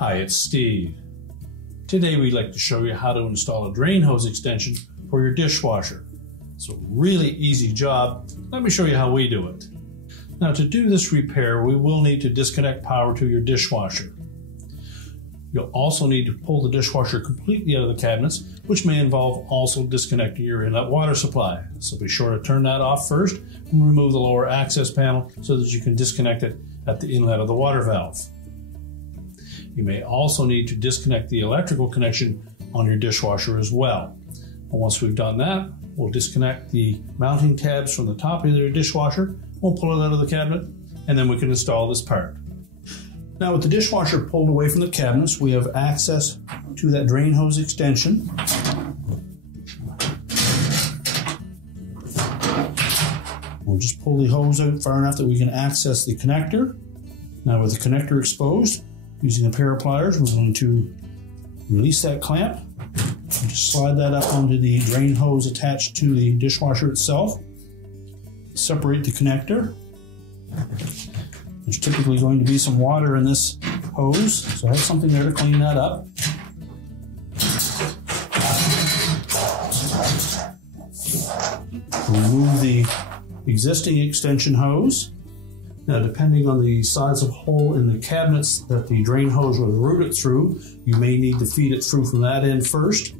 Hi, it's Steve. Today we'd like to show you how to install a drain hose extension for your dishwasher. It's a really easy job. Let me show you how we do it. Now, to do this repair, we will need to disconnect power to your dishwasher. You'll also need to pull the dishwasher completely out of the cabinets, which may involve also disconnecting your inlet water supply. So be sure to turn that off first and remove the lower access panel so that you can disconnect it at the inlet of the water valve. You may also need to disconnect the electrical connection on your dishwasher as well. And once we've done that, we'll disconnect the mounting tabs from the top of your dishwasher. We'll pull it out of the cabinet, and then we can install this part. Now, with the dishwasher pulled away from the cabinets, we have access to that drain hose extension. We'll just pull the hose out far enough that we can access the connector. Now, with the connector exposed, using a pair of pliers, we're going to release that clamp and just slide that up onto the drain hose attached to the dishwasher itself. Separate the connector. There's typically going to be some water in this hose, so I have something there to clean that up. Remove the existing extension hose. Now, depending on the size of hole in the cabinets that the drain hose was routed through, you may need to feed it through from that end first.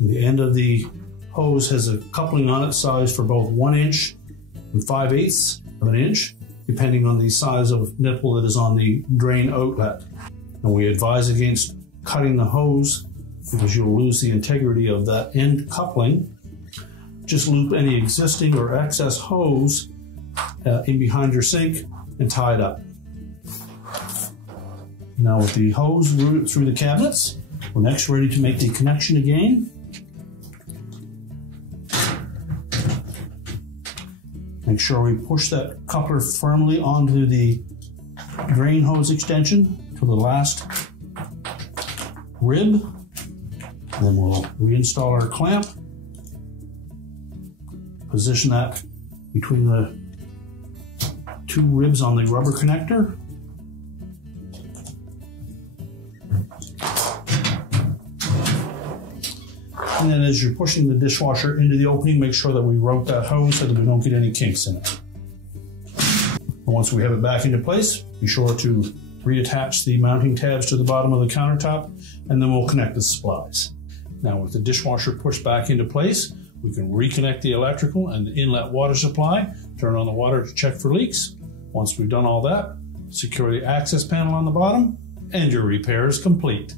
And the end of the hose has a coupling on it sized for both 1 inch and 5/8 of an inch, depending on the size of nipple that is on the drain outlet. And we advise against cutting the hose because you'll lose the integrity of that end coupling. Just loop any existing or excess hose in behind your sink and tie it up. Now, with the hose routed through the cabinets, we're next ready to make the connection again. Make sure we push that coupler firmly onto the drain hose extension to the last rib. Then we'll reinstall our clamp. Position that between the 2 ribs on the rubber connector. And then as you're pushing the dishwasher into the opening, make sure that we route that hose so that we don't get any kinks in it. And once we have it back into place, be sure to reattach the mounting tabs to the bottom of the countertop, and then we'll connect the supplies. Now, with the dishwasher pushed back into place, we can reconnect the electrical and the inlet water supply, turn on the water to check for leaks. Once we've done all that, secure the access panel on the bottom, and your repair is complete.